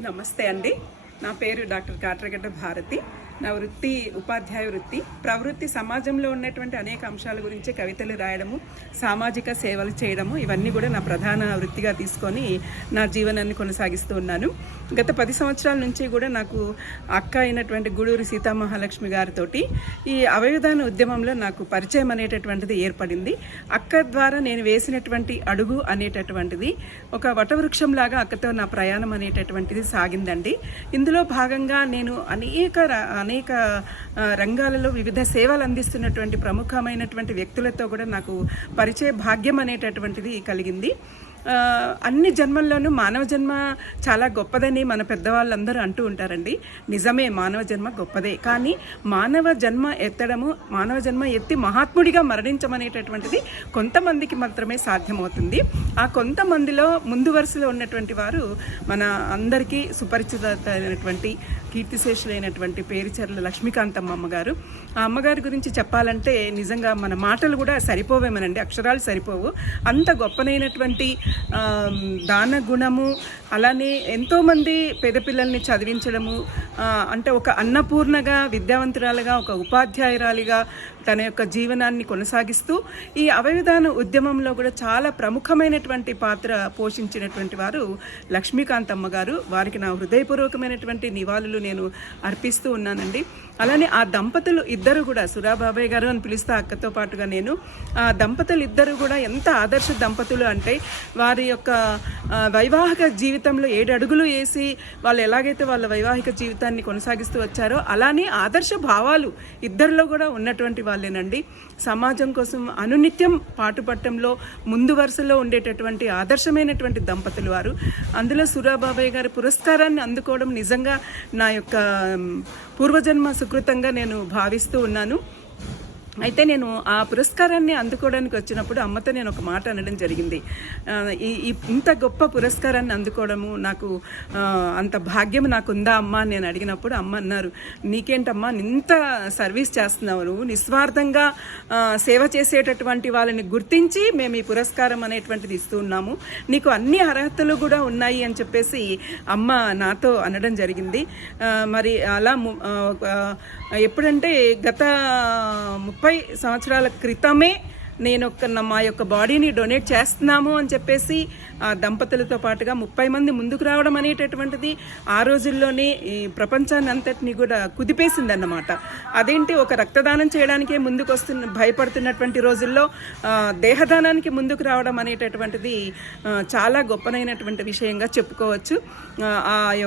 నమస్తే అండి. నా పేరు డాక్టర్ కాట్రగడ్డ భారతి. నా వృత్తి ఉపాధ్యాయ వృత్తి. ప్రవృత్తి సమాజంలో ఉన్నటువంటి అనేక అంశాల గురించి కవితలు రాయడము సామాజిక సేవలు చేయడము ఇవన్నీ కూడా నా ప్రధాన వృత్తిగా తీసుకొని నా జీవనాన్ని కొనసాగిస్తూ ఉన్నాను. గత పది సంవత్సరాల నుంచి కూడా నాకు అక్క అయినటువంటి గూడూరు సీతామహాలక్ష్మి గారితోటి ఈ అవయవదాన ఉద్యమంలో నాకు పరిచయం అనేటటువంటిది ఏర్పడింది. అక్క ద్వారా నేను వేసినటువంటి అడుగు అనేటటువంటిది ఒక వటవృక్షంలాగా అక్కతో నా ప్రయాణం అనేటటువంటిది సాగిందండి. ఇందులో భాగంగా నేను అనేక అనేక రంగాలలో వివిధ సేవలు అందిస్తున్నటువంటి ప్రముఖమైనటువంటి వ్యక్తులతో కూడా నాకు పరిచయ భాగ్యం అనేటటువంటిది కలిగింది. అన్ని జన్మల్లోనూ మానవ జన్మ చాలా గొప్పదని మన పెద్దవాళ్ళందరూ అంటూ ఉంటారండి. నిజమే మానవ జన్మ గొప్పదే. కానీ మానవ జన్మ ఎత్తడము మానవ జన్మ ఎత్తి మహాత్ముడిగా మరణించమనేటటువంటిది కొంతమందికి మాత్రమే సాధ్యమవుతుంది. ఆ కొంతమందిలో ముందు వరుసలో ఉన్నటువంటి వారు మన అందరికీ సుపరిచితమైనటువంటి కీర్తిశేషులైనటువంటి పేరుచర్ల లక్ష్మీకాంతమ్మ అమ్మగారు. ఆ అమ్మగారి గురించి చెప్పాలంటే నిజంగా మన మాటలు కూడా సరిపోవేమనండి. అక్షరాలు సరిపోవు. అంత గొప్పనైనటువంటి దాన గుణము అలానే ఎంతోమంది పేద పిల్లల్ని చదివించడము అంటే ఒక అన్నపూర్ణగా విద్యావంతురాలుగా ఒక ఉపాధ్యాయురాలిగా తన యొక్క జీవనాన్ని కొనసాగిస్తూ ఈ అవయవదాన ఉద్యమంలో కూడా చాలా ప్రముఖమైనటువంటి పాత్ర పోషించినటువంటి వారు లక్ష్మీకాంతమ్మ గారు. వారికి నా హృదయపూర్వకమైనటువంటి నివాళులు నేను అర్పిస్తూ ఉన్నానండి. అలానే ఆ దంపతులు ఇద్దరు కూడా సురాబాబాయ్ గారు అని పిలుస్తా అక్కతో పాటుగా నేను ఆ దంపతులు ఇద్దరు కూడా ఎంత ఆదర్శ దంపతులు అంటే వారి యొక్క వైవాహిక జీవితంలో ఏడు అడుగులు వేసి వాళ్ళు ఎలాగైతే వాళ్ళ వైవాహిక జీవితాన్ని కొనసాగిస్తూ వచ్చారో అలానే ఆదర్శ భావాలు ఇద్దరిలో కూడా ఉన్నటువంటి వాళ్ళేనండి. సమాజం కోసం అనునిత్యం పాటుపట్టంలో ముందు వరుసలో ఉండేటటువంటి ఆదర్శమైనటువంటి దంపతులు వారు. అందులో సురాబాబాయ్ గారి పురస్కారాన్ని అందుకోవడం నిజంగా నా యొక్క పూర్వజన్మ సుకృతంగా నేను భావిస్తూ ఉన్నాను. అయితే నేను ఆ పురస్కారాన్ని అందుకోవడానికి వచ్చినప్పుడు అమ్మతో నేను ఒక మాట అనడం జరిగింది. ఈ ఇంత గొప్ప పురస్కారాన్ని అందుకోవడము నాకు అంత భాగ్యం నాకు ఉందా అమ్మ అని నేను అడిగినప్పుడు అమ్మ అన్నారు నీకేంటమ్మా ఇంత సర్వీస్ చేస్తున్నావు. నువ్వు నిస్వార్థంగా సేవ చేసేటటువంటి వాళ్ళని గుర్తించి మేము ఈ పురస్కారం అనేటువంటిది ఇస్తూ ఉన్నాము. నీకు అన్ని అర్హతలు కూడా ఉన్నాయి అని చెప్పేసి అమ్మ నాతో అనడం జరిగింది. మరి అలా ము- ఎప్పుడంటే గత ముప్పై ముప్పై సంవత్సరాల క్రితమే నేను ఒక మా యొక్క బాడీని డొనేట్ చేస్తున్నాము అని చెప్పేసి ఆ దంపతులతో పాటుగా ముప్పై మంది ముందుకు రావడం అనేటటువంటిది ఆ రోజుల్లోనే ఈ ప్రపంచాన్ని అంతటిని కూడా కుదిపేసింది అన్నమాట అదేంటి ఒక రక్తదానం చేయడానికే ముందుకు వస్తున్న భయపడుతున్నటువంటి రోజుల్లో దేహదానానికి ముందుకు రావడం అనేటటువంటిది చాలా గొప్పనైనటువంటి విషయంగా చెప్పుకోవచ్చు. ఆ యొక్క